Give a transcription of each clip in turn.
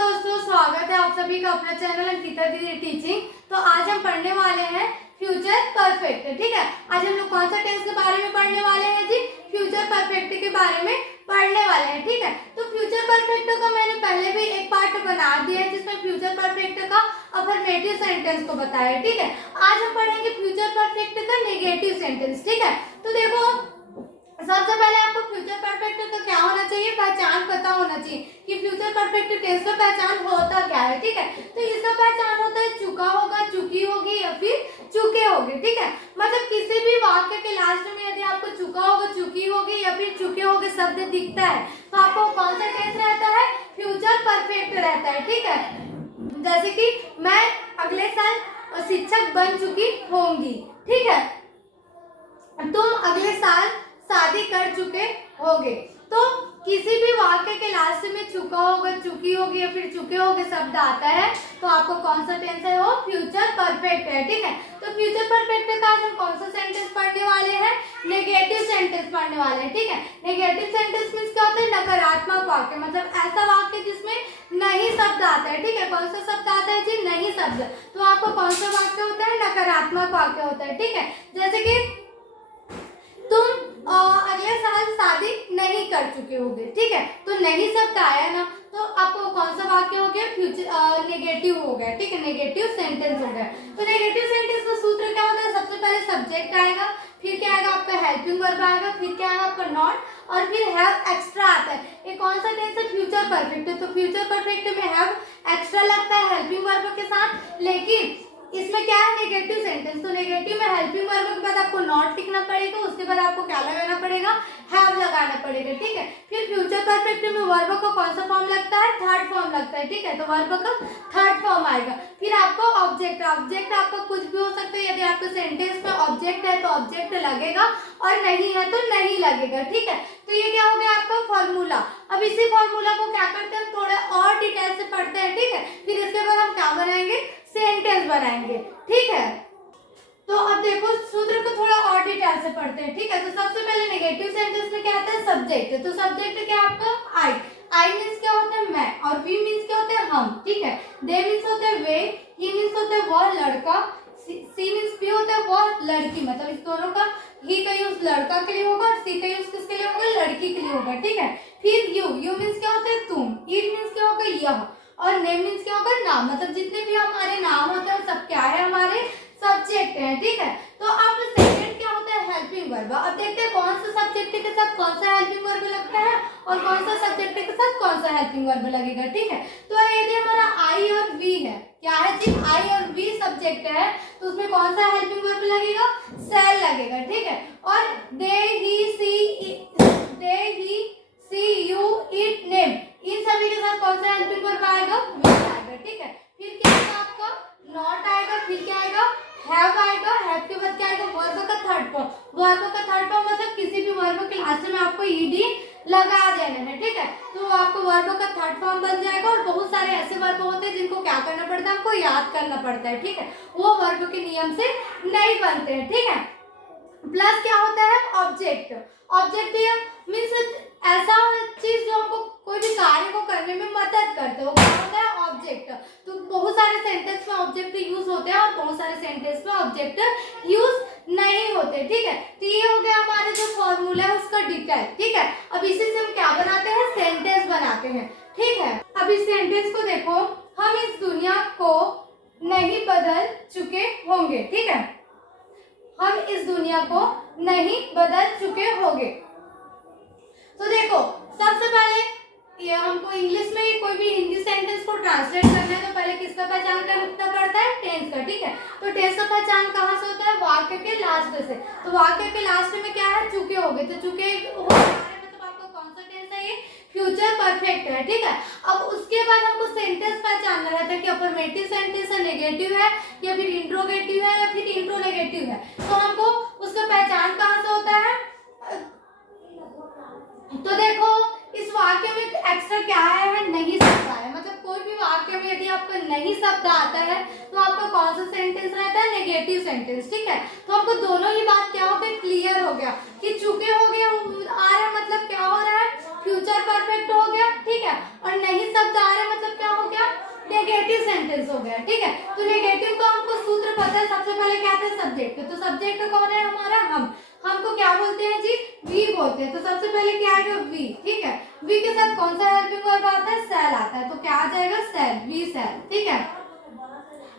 दोस्तों, स्वागत है आप सभी का अपना चैनल अंकिता दीदी टीचिंग। तो आज हम पढ़ने वाले हैं फ्यूचर परफेक्ट। ठीक है, आज हम लोग कौन सा टेंस के बारे में पढ़ने वाले हैं जी? फ्यूचर परफेक्ट के बारे में पढ़ने वाले हैं। ठीक है, तो फ्यूचर परफेक्ट का मैंने पहले भी एक पार्ट बना दिया है जिसमें फ्यूचर परफेक्ट का अफर्मेटिव सेंटेंस को बताया है। ठीक है, आज हम पढ़ेंगे फ्यूचर परफेक्ट का नेगेटिव सेंटेंस। ठीक है, तो देखो सबसे पहले आपको फ्यूचर परफेक्ट का क्या होना चाहिए, पहचान पता होना चाहिए कि फ्यूचर परफेक्ट टेंस का पहचान होता क्या है। ठीक है, तो इसका पहचान होता है चुका होगा, चुकी होगी या फिर चुके होगे। ठीक है, मतलब किसी भी वाक्य के लास्ट में यदि आपको चुका होगा, चुकी होगी या फिर चुके होगे शब्द दिखता है तो आपको कौन सा टेंस रहता है? फ्यूचर परफेक्ट रहता है। ठीक है, जैसे कि मैं अगले साल शिक्षक बन चुकी होंगी। ठीक है, तुम अगले साल शादी कर चुके होगे। तो किसी भी वाक्य के लास्ट में चुका होगा, चुकी होगी या फिर चुके होगे शब्द आता है तो आपको कौन सा टेंस है? वो फ्यूचर परफेक्ट है। ठीक है, तो फ्यूचर परफेक्ट का आज हम कौन सा सेंटेंस पढ़ने वाले हैं? नेगेटिव सेंटेंस पढ़ने वाले हैं। ठीक है, नेगेटिव सेंटेंस मींस क्या होता है? नकारात्मक वाक्य, मतलब ऐसा वाक्य जिसमें नहीं शब्द आता है। ठीक है, कौन सा शब्द आता है जी? नहीं शब्द। तो आपको कौन सा वाक्य होता है? नकारात्मक वाक्य होता है। ठीक है, जैसे कि तुम अगले साल शादी नहीं कर चुके होगे। ठीक है, तो नहीं शब्द आया ना, तो आपको कौन सा वाक्य हो गया? फ्यूचर नेगेटिव हो गया। ठीक है, नेगेटिव सेंटेंस हो गया। तो नेगेटिव सेंटेंस का सूत्र क्या होता है? सबसे पहले सब्जेक्ट आएगा, फिर क्या आएगा? आपका हेल्पिंग वर्ब आएगा, फिर क्या आएगा? आपका नॉट, और फिर हैव एक्स्ट्रा आता है। ये कौन सा टेंस है? फ्यूचर परफेक्ट है। तो फ्यूचर परफेक्ट में हैव एक्स्ट्रा लगता है हेल्पिंग वर्ब के साथ, लेकिन इसमें क्या है? Negative sentence. तो नेगेटिव में हेल्पिंग वर्ब के बाद आपको नॉट लिखना पड़ेगा, उसके बाद आपको क्या लगाना पड़ेगा? हैव लगाना पड़ेगा। ठीक है, फिर फ्यूचर परफेक्ट में वर्ब का कौन सा फॉर्म लगता है? थर्ड फॉर्म लगता है। ठीक है, तो वर्ब का थर्ड फॉर्म आएगा। फिर आपको ऑब्जेक्ट, ऑब्जेक्ट आपका कुछ भी हो सकता है। यदि आपके सेंटेंस में ऑब्जेक्ट है तो ऑब्जेक्ट लगेगा, और नहीं है तो नहीं लगेगा। ठीक है, तो ये क्या हो गया आपका फॉर्मूला। अब इसी फॉर्मूला को क्या करते हैं? थोड़ा और डिटेल से पढ़ते हैं। ठीक है, फिर इसके बाद हम क्या बनाएंगे? सेंटेंस बनाएंगे। ठीक है, तो अब देखो सूत्र को थोड़ा और डिटेल से पढ़ते हैं। ठीक है, तो सबसे पहले नेगेटिव सेंटेंस में क्या आता है? सब्जेक्ट। तो सब्जेक्ट क्या है आपका? आई। आई मींस क्या होता है? मैं, और वी मींस क्या होता है? हम। ठीक है, दे मींस होता है वे, ही मींस होता है वह लड़का, सी मींस भी होता है वह लड़की। मतलब इस दोनों का ही का यूज लड़का के लिए होगा और सी का यूज किसके लिए होगा? लड़की के लिए होगा। ठीक है, फिर यू, यू मींस क्या होता है? तुम, इट मींस क्या होगा? यह, और नेम मींस क्या होगा? नाम। मतलब जितने भी हमारे नाम होते हैं सब क्या है? हमारे सब्जेक्ट है। ठीक है, तो अब सेकंड क्या होता है? Helping verb. अब देखते हैं कौन सा सब्जेक्ट के साथ कौन सा हेल्पिंग वर्ब लगता है और कौन सा सब्जेक्ट के साथ कौन सा हेल्पिंग वर्ब लगेगा। ठीक है, तो यदि हमारा आई और वी है, क्या है जी? आई और वी सब्जेक्ट है, तो उसमें कौन सा हेल्पिंग वर्ब लगेगा? सेल लगेगा। ठीक है, और दे ही सी यू इट नेम, इन सभी के साथ कौन सा हेल्पिंग वर्ब आएगा? वी आएगा। ठीक है, फिर क्या आएगा आपका? नॉट आएगा, फिर क्या आएगा? हैव आएगा, हैव के बाद क्या आएगा? वर्ब का थर्ड फॉर्म। वर्ब का थर्ड फॉर्म मतलब किसी भी वर्ब के लास्ट में आपको ईडी लगा देना है। ठीक है, तो आपको वर्ब का थर्ड फॉर्म बन जाएगा। और बहुत सारे ऐसे वर्ब होते हैं जिनको क्या करना पड़ता है? आपको याद करना पड़ता है। ठीक है, वो वर्ब के नियम से नहीं बनते हैं। ठीक है, प्लस क्या होता है? ऑब्जेक्ट। ऑब्जेक्ट मीन्स ऐसा चीज जो हमको कोई भी कार्य को करने में मदद करते हो, क्या होता है? ऑब्जेक्ट। तो बहुत सारे सेंटेंस में ऑब्जेक्ट यूज होते हैं और बहुत सारे सेंटेंस में ऑब्जेक्ट यूज नहीं होते। ठीक है, तो ये हो गया हमारे जो फॉर्मूला है उसका डिटेल। ठीक है, अब इसी से हम क्या बनाते हैं? सेंटेंस बनाते हैं। ठीक है, अब इस सेंटेंस को देखो, हम इस दुनिया को नहीं बदल चुके होंगे। ठीक है, हम इस दुनिया को नहीं बदल चुके होंगे। तो देखो सबसे पहले ये हमको इंग्लिश में कोई भी हिंदी सेंटेंस को ट्रांसलेट करना है तो पहले किसका पहचान करना पड़ता है? टेंस का। ठीक है, तो टेंस का पहचान कहाँ से होता है? वाक्य के लास्ट से। तो वाक्य के लास्ट में क्या है? चुके होंगे। तो चुके हो मतलब आपका कौन सा टेंस है? ये फ्यूचर परफेक्ट है। ठीक है, अब उसके बाद हमको सेंटेंस पहचानना रहता है कि अफर्मेटिव सेंटेंस है, नेगेटिव है, या फिर इंट्रोगेटिव है, या फिर इंट्रोनेगेटिव है। तो हमको उसका पहचान कहाँ से होता है? तो देखो इस वाक्य में एक्स्ट्रा क्या है? नहीं शब्द है। मतलब कोई भी वाक्य में यदि आपका नहीं शब्द आता है तो आपका कौन सा सेंटेंस रहता है? Negative sentence. ठीक है, तो आपको दोनों ही बात क्या हो गई? क्लियर हो गया कि चुके हो गया आ रहा है मतलब क्या हो रहा है? फ्यूचर परफेक्ट हो गया। ठीक है, और नहीं शब्द आ रहा है मतलब क्या हो गया? सेंटेंस हो गया, ठीक है। तो नेगेटिव का हमको सूत्र पता है, सबसे पहले क्या था, सब्जेक्ट। तो सब्जेक्ट कौन है हमारा, हमको क्या बोलते हैं जी, वी बोलते हैं। तो सबसे पहले क्या आएगा, वी, ठीक है। वी के साथ कौन सा हेल्पिंग वर्ब आता है, सेल आता है। तो क्या आ जाएगा, सेल, वी सेल, ठीक है।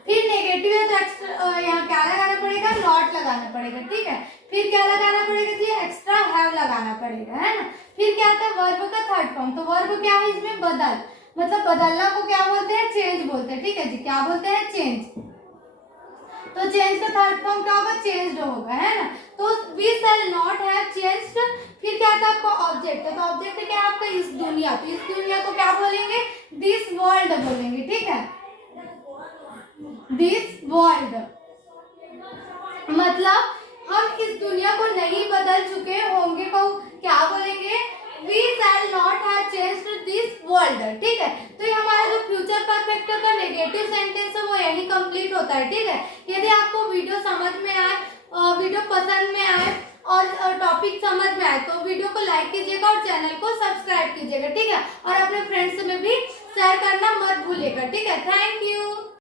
फिर नेगेटिव है तो एक्स्ट्रा यहाँ क्या लगाना पड़ेगा, नॉट लगाना पड़ेगा, ठीक है। फिर क्या लगाना पड़ेगा जी, एक्स्ट्रा हैव लगाना पड़ेगा, है ना। फिर क्या आता है, वर्ब का थर्ड फॉर्म। तो वर्ब क्या है इसमें, बदल, मतलब बदलना को क्या बोलते हैं, चेंज बोलते हैं, ठीक है जी। क्या बोलते हैं, चेंज। तो चेंज का थर्ड फॉर्म क्या होगा, चेंज्ड होगा, है ना। तो we shall not have changed. फिर क्या था आपका ऑब्जेक्ट, तो ऑब्जेक्ट क्या है आपका, इस दुनिया। तो इस दुनिया को क्या बोलेंगे, दिस वर्ल्ड बोलेंगे, ठीक है। दिस वर्ल्ड मतलब हम इस दुनिया को नहीं बदल चुके होंगे, को क्या बोलेंगे, we shall not have changed this world, ठीक है। तो ये हमारा जो फ्यूचर परफेक्ट का नेगेटिव सेंटेंस है वो यही कंप्लीट होता है, ठीक है। यदि आपको वीडियो समझ में आए, वीडियो पसंद में आए और टॉपिक समझ में आए तो वीडियो को लाइक कीजिएगा और चैनल को सब्सक्राइब कीजिएगा, ठीक है। और अपने फ्रेंड्स में भी शेयर करना मत भूलिएगा, ठीक है। Thank you.